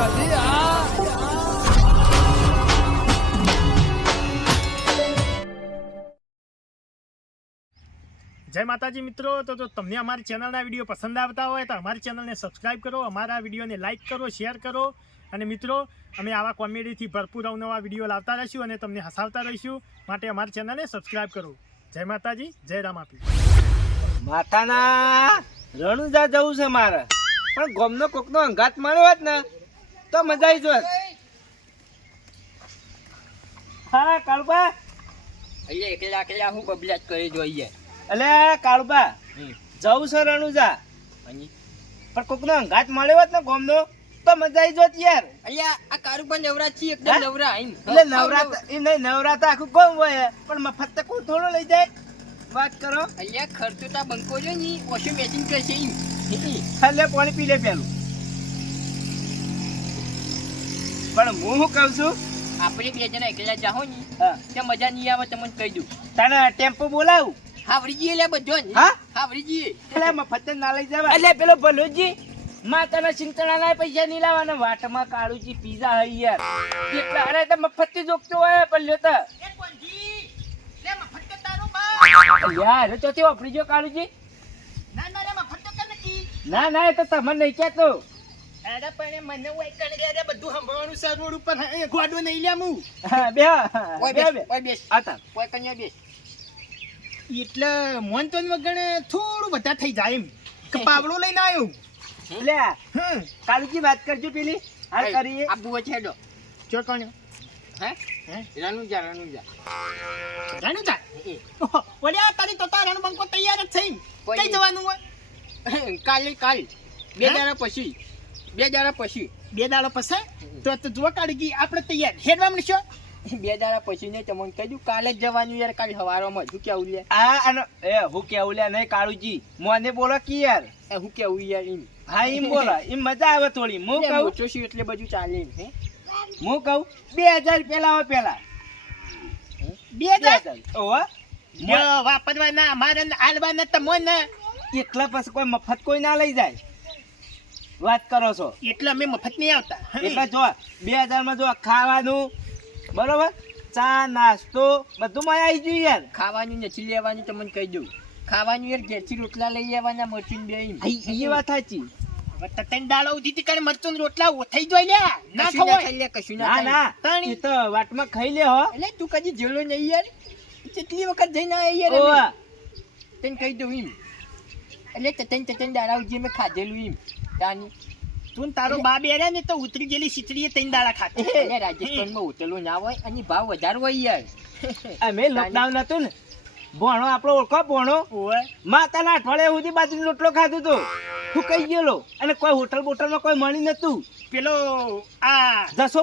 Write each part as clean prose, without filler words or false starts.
માતાજી જય માતાજી મિત્રો. તો તમને અમારી ચેનલના વિડીયો પસંદ આવતા હોય તો અમારી ચેનલને સબસ્ક્રાઈબ કરો, અમારા વિડીયોને લાઇક કરો, શેર કરો. અને મિત્રો, અમે આવા કોમેડીથી ભરપૂર અવનવા વિડીયો લાવતા રહીશું અને તમને હસાવતા રહીશું. માટે અમારી ચેનલને સબસ્ક્રાઈબ કરો. જય માતાજી, જય રામાપી. માતાના રણુજા જવું છે મારે, પણ ગોમનો કોકનો અંગાત મળ્યો હોત ને તો મજા આવી જોત. હા કાળુબા, અહીંયા એકલા હું બબલાટ કરી જોઈએ. અલે કાળુબા, જવું છે રણુજા, પણ કોકનો અંગાત મળ્યો હોત ને ગોમનો તો મજા આવી જોત યાર. અહીંયા આ કારુબા નવરા છીએ, એકદમ નવરા. એટલે નવરાતા આખું ગોમ હોય, પણ મફત તો કોઈ થોડો લઈ જાય. વાત કરો. અહીંયા ખર્ચો તા બંકો જો ની ઓછું મેચિંગ કરશે એમ. એટલે પાણી પી લે પેલું. પણ હું શું કહું છું, આપણે બે જણા એકલા જાહો ની હા, ત્યાં મજા નહીં આવે તમને કહી દઉં. તને ટેમ્પો બોલાવું. હાવરી જઈએ લે બધો. હા હાવરી જઈએ. એટલે મફત ના લઈ જવા. એટલે પેલો ભલોજી માતાના સિંતણાના પૈસા નહીં લાવવાના, વાટમાં કાળુજી પીઝા હઈ યાર. કેટલા અરે તો મફતથી જોગતો હોય પણ લ્યો તો યાર ચોથી વાપરી જો કાળુજી. ના ના એ તો તમને નહીં કહેતો. અરે પણ મને ઓય કણ બધું સંભળવાનું છે રોડ ઉપર. ગોડો નહીં લ્યા હું. હા બે ઓય બેસ. આતા ઓય કન્યા બેસ. એટલે મોન તો વગણે થોડું બધા થઈ જાય એમ કે પાવડો લઈને આવ્યો. લે કાળુજી વાત કરજો પેલી હાલ કરીએ. આબુ છે ડો. ચો કોણ હે રાનુજા. જાણું જા ઓલ્યા તારી તો તારણ બંકો તૈયાર જ છે. કઈ જવાનું હોય? કાલ બે દાડા પછી. બે દાડા પછી તો જો કાઢી આપણે તૈયાર હેડવા મળશો. બે દાડા પછી ને તમને કહી દઉં, કાલે જ જવાનું યાર. કાલે સવારમાં શું કેવું લે? આ હું કેવું લે નહીં કાળુજી, મોને બોલો કે યાર હું કેવું યાર એમ. હા એમ બોલો, એમ મજા આવે થોડી. હું કહું મોટો છું એટલે બધું ચાલે એમ. હે હું કહું 2000 પેલા હોય પેલા 2000 ઓવા વાપરવા ના મારે આલવાના તમને એકલા પછી કોઈ મફત કોઈ ના લઈ જાય. વાત કરો છો એટલે અમે મફત નહીં આવતા. એટલે જો 2000 માં જો ખાવાનું બરોબર, ચા નાસ્તો બધું માં આવી ગયું યાર. ખાવાનું નથી લેવાનું તમને કહી દઉં. ખાવાનું યાર ઘેરથી રોટલા લઈ આવવાના મરચું બે એમ. એ વાત સાચી. તતન દાડો ઉધી કરે મરચું રોટલા થઈ જાય લ્યા. ના ખવાય લે કશું ના ના એ તો વાટમાં ખાઈ લે હો. એટલે તું કદી જેલો નહીં યાર. કેટલી વખત જઈને આવ્યા યાર. ઓવા તને કહી દઉં એમ. એટલે તતન દાડા ઉધી મેં ખાધેલું એમ. તાની તું તારો બા બેરા ને તો ઉતરી ગયેલી સિચડીએ તૈન દાડા ખાતે. એટલે રાજસ્થાનમાં હોટલો ના હોય અને ભાવ વધારે હોય યાર. અમે લોકડાઉન હતું ને, ભણો આપણો ઓળખો ભણો માતાના અઠવાડિયા સુધી બાજરી રોટલો ખાધું તો હું કહી ગયેલો. અને કોઈ હોટલ બોટલમાં કોઈ મળી નતું. પેલો આ જસો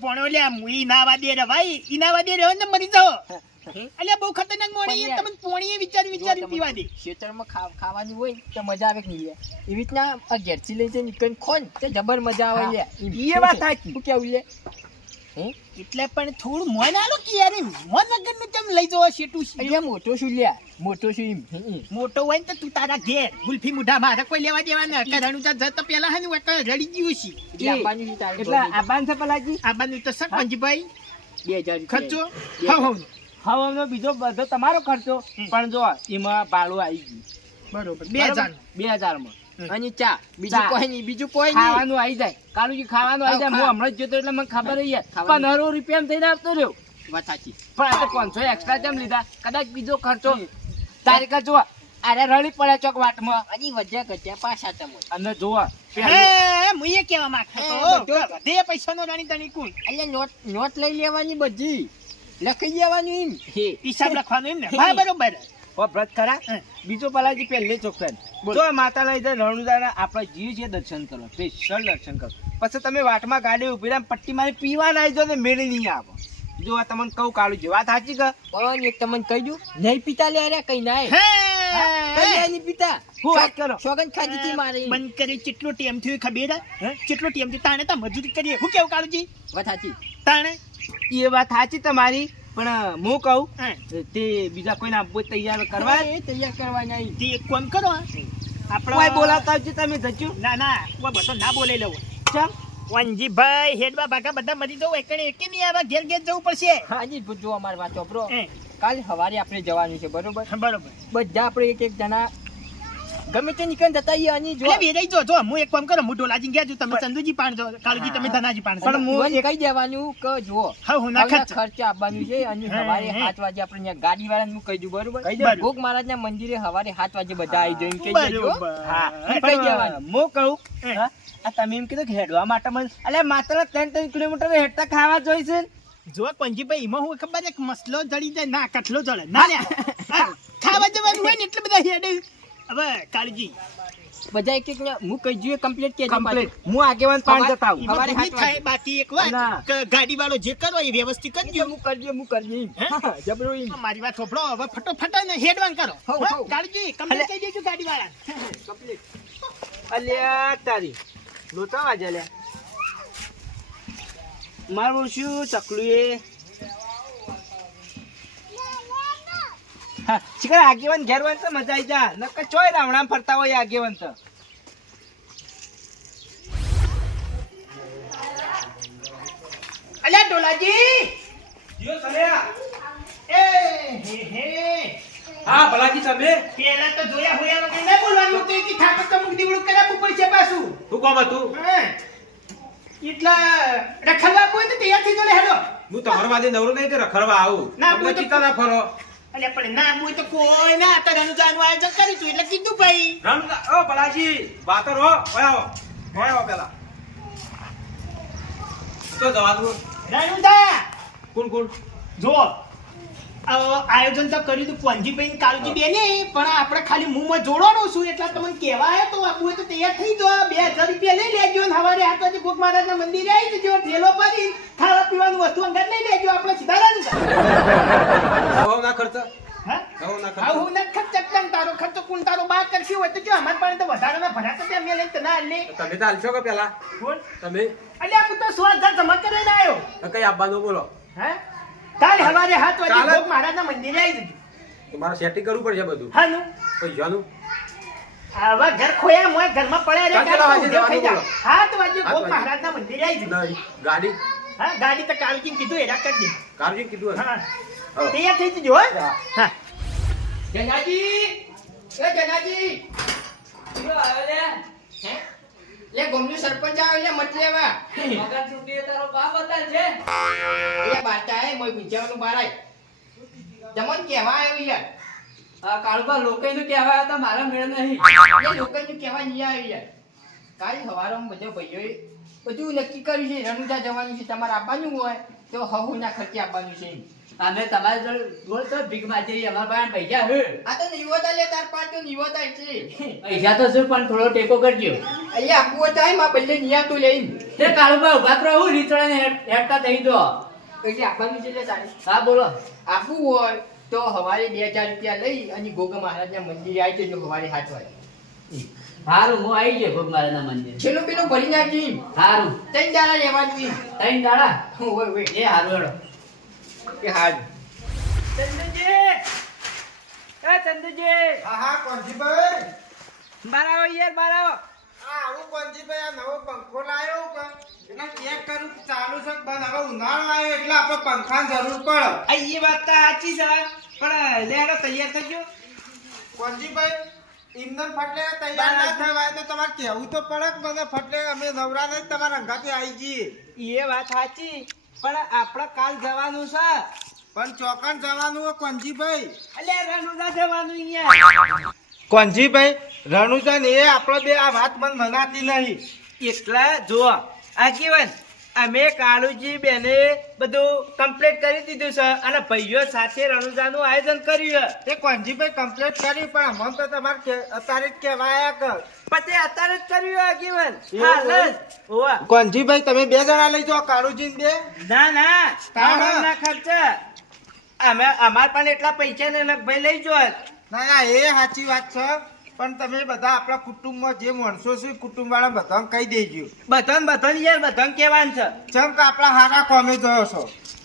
પોણો લ્યા ઈ ના વાદે રે ભાઈ, ઈ ના વાદે રે ને મરી જાઓ. અલ્યા બહુ ખતરનાક મોણી એ તમને પોણીએ વિચારી પીવા દે. ખેતરમાં ખાવાનું હોય તો મજા આવે કે નહીં લે. એવી રીતના આ ઘેરથી લઈ જઈને નીકળીને ખોન તો જબર મજા આવે લે. એ વાત સાચી. શું કેવું લે? એટલે પણ થોડું મોન આલો કે યાર મોન વગર નું કેમ લઈ જવો શેટું? અહીંયા મોટો શું લ્યા, મોટો શું એમ. મોટો હોય ને તો તું તારા ઘેર ગુલ્ફી મુઢા મારે કોઈ લેવા દેવાના. કરણું જતો પેલા હે ને રડી ગયું છે. એટલે આપવાનું છે તારે. એટલે આબાન છે પલાજી આબાનું તો સરપંચભાઈ 2000 ખર્ચો હવાનો બીજો બધો તમારો ખર્ચો. પણ જો એમાં ભાડું આવી ગયું બરોબર 2000 માં. અને ચા બીજું કોઈ નહીં. ખાવાનું આવી જાય કાળુજી, ખાવાનું આવી જાય. હું હમણાં જ જોતો એટલે મને ખબર રહી યાર 15 રૂપિયા થઈને આવતો રહ્યો. વાત સાચી. પણ આ તો 500 એક્સ્ટ્રા જેમ લીધા. કદાચ બીજો ખર્ચો તારીખ જોવા અરે રડી પડે ચોક વાટમાં હજી વધ્યા ઘટ્યા પાછા તમે. અને જોવા હું એ કેવા માંગતો તે પૈસાનો રાણી તણી કુલ. એટલે નોટ લઈ લેવાની બધી લખી દેવાની એમ. હિસાબ લખવાનો એમ ને? હા બરોબર. વ્રત ખરા. બીજો પલાજી પહેલે ચોખ્ખા જો માતા લઈ જાય રણુદાના આપણે જીવ છે દર્શન કરો, સ્પેશિયલ દર્શન કરો. પછી તમે વાટમાં ગાડી ઉભી રહે પટ્ટી મારી પીવા ના જો ને મેળી નહીં આપો. જો આ તમને કહું કાળું છે વાત સાચી કે પણ એક તમને કહી દઉં નહીં પીતા લે અરે કઈ ના કઈ પીતા. હું વાત કરો સોગન ખાધી હતી મારે. બંધ કરી કેટલો ટાઈમ થયો ખબર હે? કેટલો ટાઈમ થયો તાણે તો મજૂરી કરીએ. હું કેવું કાળુજી? વાત સાચી. તાણે એ વાત સાચી તમારી. પણ હું કહું તે બીજા કોઈને આપવું તૈયાર કરવા તૈયાર કરવાના તે એક કામ કરો આપણે બોલાવતા આવજો તમે જજો. ના બધો ના બોલે લેવો. ચમ વાનજીભાઈ હેડવા ભાગા બધા મરી જવું એકને એકે નહીં આવે ઘેર ઘેર જવું પડશે હાજી જો અમારી વાત ચોપરો હે, કાલે સવારે આપણે જવાનું છે બરોબર બરોબર બધા આપણે એક એક જણા ગમે તે નીકળી જતા આવીએ અને જો એટલે બેરાઈ જો હું એક કામ કરો હું ઢોલાજી ગયા છું તમે ચંદુજી પાણ જો કાળુજી તમે ધનાજી પાણ પણ હું કહી દેવાનું કે જો હા હું ના ખર્ચ ખર્ચ આપવાનું છે અને સવારે 7 વાગે આપણે ત્યાં ગાડી વાળાને હું કહી દઉં બરોબર કહી દેવાનું. ભોગ મહારાજના મંદિરે સવારે 7 વાગે બધા આવી જઈને કહી દેજો બરોબર. હા કહી દેવાનું. હું કહું હે. હા, આ તમે એમ કીધું કે હેડવા માટે અલે માત્ર 3 કિલોમીટર હેડતા ખાવા જોઈશે જો પંજીભાઈ એમાં હું ખબર છે કે મસલો જડી જાય ના કઠલો જડે ના લે ખાવા જવાનું હોય ને એટલે બધા હેડે હવે કાળજી બધા એક એક હું કહી દઉં કમ્પ્લીટ કે કમ્પ્લીટ હું આગેવાન પાણ જતા આવું એમાં સવારે ભૂલી 7 વાગે. થાય બાકી એક વાર ના. કે ગાડી વાળો જે કરો એ વ્યવસ્થિત કરજો હું કરજે હે? જબરો ઈ. મારી વાત થોપડો હવે ફટોફટ ને હેડવાન કરો હો, હા, હો. કાળજી કમ્પ્લીટ કહી દેજો ગાડી વાળા અલ્યા તારી લોચા વાજે લ્યા મારું શું ચકલું એ હા શિખર આગેવાન ઘેર હોય તો મજા આવી જા નકર ચોય રાવણામ ફરતા હોય આગેવાન તો અલ્યા ડોલાજી જીઓ સલ્યા એ હે હે હા ભલાજી તમે પેલા તો જોયા હોયા વગર ના બોલવાનું તો કે ઠાકર તો મુક દીવડું કરાવવું પડશે પાછું હું કોમ હતું હા. એટલા રખડવા કોઈ તો તૈયાર થઈ જોડે હેડો હું તમારા વાદે નવરો નહીં તો રખડવા આવું ના, તમને હું તો- ચિંતા ના ફરો અલ્યા પણ ના બોય તો કોઈ ના અત્યારે અનુજાનું આયોજન કરીશું એટલે કીધું ભાઈ રમતા ઓ ભલાજી વાતર હો ઓય આવો પેલા તો જવાનું રાનુદા કોણ કોણ જો આયોજન તો કર્યું હતું પંજીભાઈ કાળજી બેને પણ આપણે ખાલી મુંહમાં જોડવાનો છું એટલે તમને કહેવા આવ્યો તો આબુ હોય તો તૈયાર થઈ દો 2000 રૂપિયા લઈ લેજો ને સવારે 7 વાગે ગોગ મહારાજના મંદિરે આવી જજો ઠેલો ભરી ખાવા પીવાનું વસ્તુ અંગત લઈ લેજો આપણે સીધા રાનુદા હવ ના ખર્ચ હા હવ ના હા ખર્ચ હું નથી ખર્ચ ચકલામ તારો ખર્ચો કોણ તારો બા કરશે હોય તો જો અમાર પાસે તો વધારાના ભરા તો ત્યાં મેં લઈ તો ના લે તમે તો હાલશો કે પેલા બોલ તમે અલ્યા હું તો 100,000 જમા કરીને આવ્યો કઈ આપવાનું બોલો હા કાલ સવારે 7 વાગે કાલે? ગોગ મહારાજના મંદિરે આવી જજો તમારે સેટિંગ કરવું પડશે બધું હા નું પૈસાનું આવા ઘર ખોયા મોય ઘરમાં પડ્યા રે ચાલ, ચાલો, કાલ આજે ઊંઘે જવાનું ખાઈ જા. 7 વાગે બોલો. ગોગ 7 વાગે. મહારાજના મંદિરે આવી જજો નહીં ગાડી હા ગાડી તો કાલજી કીધું એડા કરી દે કાળજી કીધું હશે. હા હા. તૈયાર થઈ જજો હો હા. હા જનાજી એ જનાજી હે લે ગોમનું સરપંચ આવે લે મત લેવા મગન છૂટી તારો બાપ બતાલ છે એ બાટા હે મોય પૂછવાનું બારાય તમન કેવા આવ્યો યાર આ કાળબા લોકોનું કહેવા આવ્યો તો મારા મેળ નહીં એ લોકોનું કહેવા નહીં આવ્યો યાર કાલ સવારમાં બધા ભાઈઓએ બધું નક્કી કર્યું છે રણુજા જવાનું છે તમારે આપવાનું હોય તો હહુના ખર્ચે આપવાનું છે અમે તમારે જોડે બોલ તો ભીખ માંગી અમારા પાસે પૈસા હે આ તો નિવોતા લે તાર પાંચ તો નિવોતા એટલે પૈસા તો શું પણ થોડો ટેકો કરજો અહીંયા આપવું હોય તો આય માં બલ્લે નિયાતું લઈને તે કાળુબા ઉભા કરો હું રીતળાને હેડતા થઈ દો એટલે આપવાનું છે લે તારે હા બોલો આપવું હોય તો સવારે 2000 રૂપિયા લઈ અને ગોગા મહારાજના મંદિરે આવી જજો સવારે 7 વાગે હારું હું આવી ગયો ભોગ મારાના મંદિર છેલ્લું પેલું ભરી નાખજી હારું 3 દાડા રહેવાનું ત્રણ દાડા હોય એ હારું હેડો કે હાલ ચંદુજી એ ચંદુજી હા કોંજીભાઈ બારાવો યાર બારાવો આવું કોંજીભાઈ આ નવો પંખો લાયો કે એટલે ચેક કરું કે ચાલુ છે કે બંધ હવે ઉનાળો આવ્યો એટલે આપણે પંખાની જરૂર પડે આ એ વાત તો સાચી છે પણ લેડો તૈયાર થઈ ગયો કોંજીભાઈ ઇમદન ફટલે તૈયાર ના થવાય તો તમારે કહેવું તો પડે કે મને ફટલે અમે નવરા નહીં તમારા અંગાથી આવી જઈએ એ વાત સાચી પણ આપણે કાલ જવાનું છે પણ ચોકન જવાનું હોય કોંજીભાઈ અલે રણુજા જવાનું અહીંયા કોંજીભાઈ રણુજા ને એ આપણો બે આ વાત મને મનાતી નહીં એટલે જો આગેવાન અમે કાળુજી બેને બધું કમ્પ્લીટ કરી દીધું છે અને ભાઈઓ સાથે રણુજાનું આયોજન કર્યું એ કોંજીભાઈ કમ્પ્લીટ કરી પણ અમને તો તમારે અત્યારે જ કહેવાયા કર પછી અત્યારે જ કર્યું આગેવાન એવું હાલ જ. હોય? હોવા. કોંજીભાઈ તમે 2 જણા લઈ જાઓ કાળુજી બે ના ના તારા? તારા ખર્ચા અમે અમાર પણ એટલા પૈસા ને ભાઈ લઈ જો ના ના એ સાચી વાત છે પણ તમે બધા આપણા કુટુંબમાં જે માણસો છે કુટુંબ વાળા બધાને કહી દેજો બધાને યાર બધાને કહેવાનું છે જેમ કે આપણા હારા કોમે જોયો છો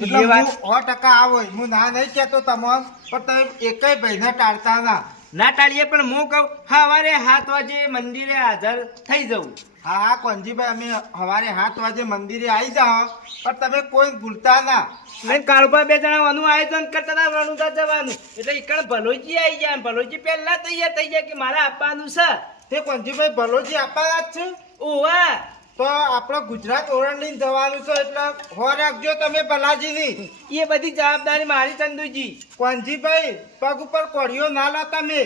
એટલે એ વાત- હું 100% આવો હું ના નહીં કહેતો તમને પણ તમે એકેય ભાઈને ટાળતા ના ના ટાળીએ પણ હું કહું સવારે 7 વાગે મંદિરે હાજર થઈ જવું. હા હા કોંજીભાઈ અમે સવારે 7 વાગે મંદિરે આવી જાઓ પણ તમે કોઈ ભૂલતા ના. અને કાળુભા 2 જણાનું આયોજન કરતા હતા રણુજા જવાનું એટલે ઈકણ ભલોજી આવી જાય. ભલોજી પહેલા તૈયાર થઈ જાય કે મારે આપવાનું છે. તે કોંજીભાઈ ભલોજી આપવાના જ છે. ઓવા તો આપણો ગુજરાત ઓરંડીને જવાનું છે એટલે હો રાખજો તમે ભલાજીની. એ બધી જવાબદારી મારી ચંદુજી. કોંજીભાઈ પગ ઉપર કોળિયો ના લો તમે.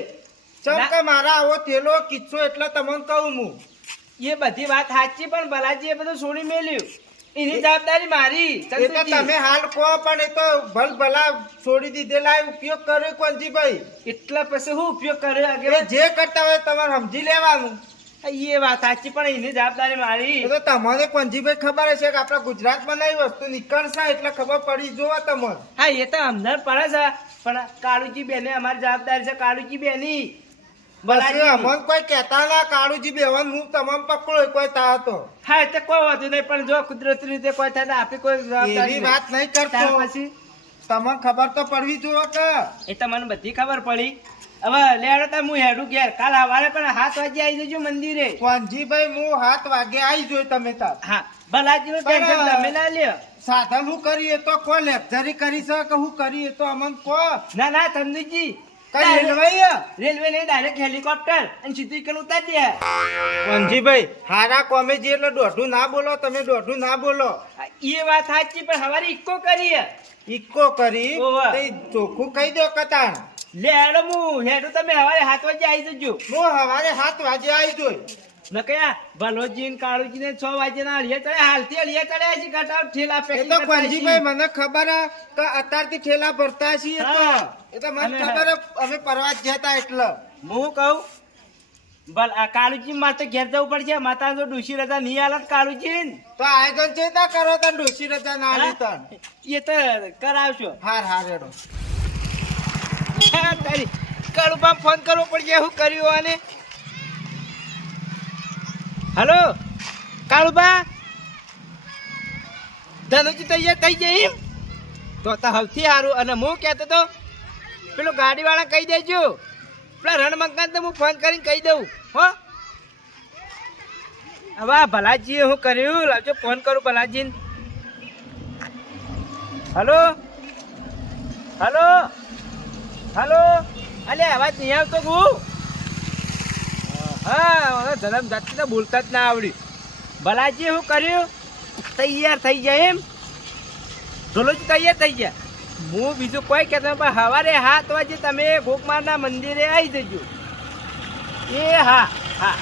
ચમ કે મારા આવો થેલો કિસ્સો એટલે તમને કહું હું. એ બધી વાત સાચી પણ ભલાજી એ બધું છોડી મેલ્યું. એની જવાબદારી મારી એ તો ચંદુજી. તમે હાલ કહો પણ એ તો ભલ ભલા છોડી દીધેલા એ ઉપયોગ કર્યો કોંજીભાઈ. એટલા પછી શું ઉપયોગ કર્યો એ આગળ? જે કરતા હોય તમારે સમજી લેવાનું. એ વાત સાચી પણ એની જવાબદારી મારી. એ તો તમને કોંજીભાઈ ખબર હશે કે આપણા ગુજરાતમાં નહીં વસ્તુ નીકળશે એટલે ખબર પડી જોવા તમને. હા એ તો અમને પડે છે પણ કાળુજી બેને અમારી જવાબદારી છે. કાળુજી બેની બસ અમને કોઈ કહેતા ના કાળુજી બેવન હું તમામ પકડો કોઈ તા હતો. હા એટલે કોઈ વાંધો નહીં પણ જો કુદરતી રીતે કોઈ થાય તો આપણી કોઈ જવાબદારી એવી નહીં. વાત નહીં ત્યાર કરતો. પછી તમને ખબર તો પડવી જોઈએ કે. એ તો મને બધી ખબર પડી. હવે લેડો તો હું હેડું ઘેર. કાલ સવારે પણ 7 વાગે આવી જજો મંદિરે. કોંજીભાઈ હું 7 વાગે આવી જોઈ તમે તાર. હા ભલાજીનું પણ, ટેન્શન તમે ના લ્યો. સાધન હું કરીએ તો કોઈ લેક્ચરી કરી છે કે હું કરીએ તો અમને કહો. ના ના ચંદુજી કઈ રેલવાઈ રેલવે નહીં ડાયરેક્ટ હેલિકોપ્ટર અને સીધું ઈકણ ઉતારી દે. કોંજીભાઈ હારા કોમે જે એટલે દોઢું ના બોલો તમે દોઢું ના બોલો. એ વાત સાચી પણ સવારે ઈકો કરી. ઈકો કરી ઓવા. તે ચોખ્ખું કહી દો કતાણ. લેડો હું હેડું તમે સવારે 7 વાગે આવી જજો. હું સવારે 7 વાગે આવી જોઈ. ન કયા ભલોજી ને કાળુજી ને 6 વાગે ના હળિયા ચડ્યા. હાલથી હળિયા ચડ્યા છે. ઘટાવ ઠેલા એ packing તો કરતા કોંજીભાઈ છીએ. મને ખબર હે કે અત્યારથી ઠેલા ભરતા છીએ તો. હા. એ તો મને અને ખબર હે અમે પરવા જ જતા એટલે. હું કહું ભલ આ કાળુજી માં તો ઘેર જવું પડશે. માતા જો ડુસી રજા નહીં આલત કાળુજી ને. તો આયોજન છે ના કરો તો ડોસી રજા ના હા? લીધા. એ તો કરાવશો. હાર હાર રેડો. હા, તારી કાળુબા ફોન કરવો પડશે. શું કર્યું આને? હલો કાળુબા ધનુજી તૈયાર થઈ જાય એમ? તો સૌથી સારું. અને હું કહેતો તો પેલો ગાડીવાળા કહી દેજો. પેલા રણમંકાન તો હું ફોન કરીને કહી દઉં. હો હવે આ ભલાજીએ શું કર્યું? લાવજો ફોન કરું ભલાજીને. હલો હલો હલો અલે અવાજ નહીં આવતો હું? હા જન્મ જાતિ તો બોલતા જ ના આવડ્યું. ભલાજી શું કર્યું? તૈયાર થઈ જાય એમ? ઢોલોજી તૈયાર થઈ ગયા. હું બીજું કોઈ કહેતો પણ સવારે 7 વાગે તમે ગોકમારના મંદિરે આવી જજો. એ હા હા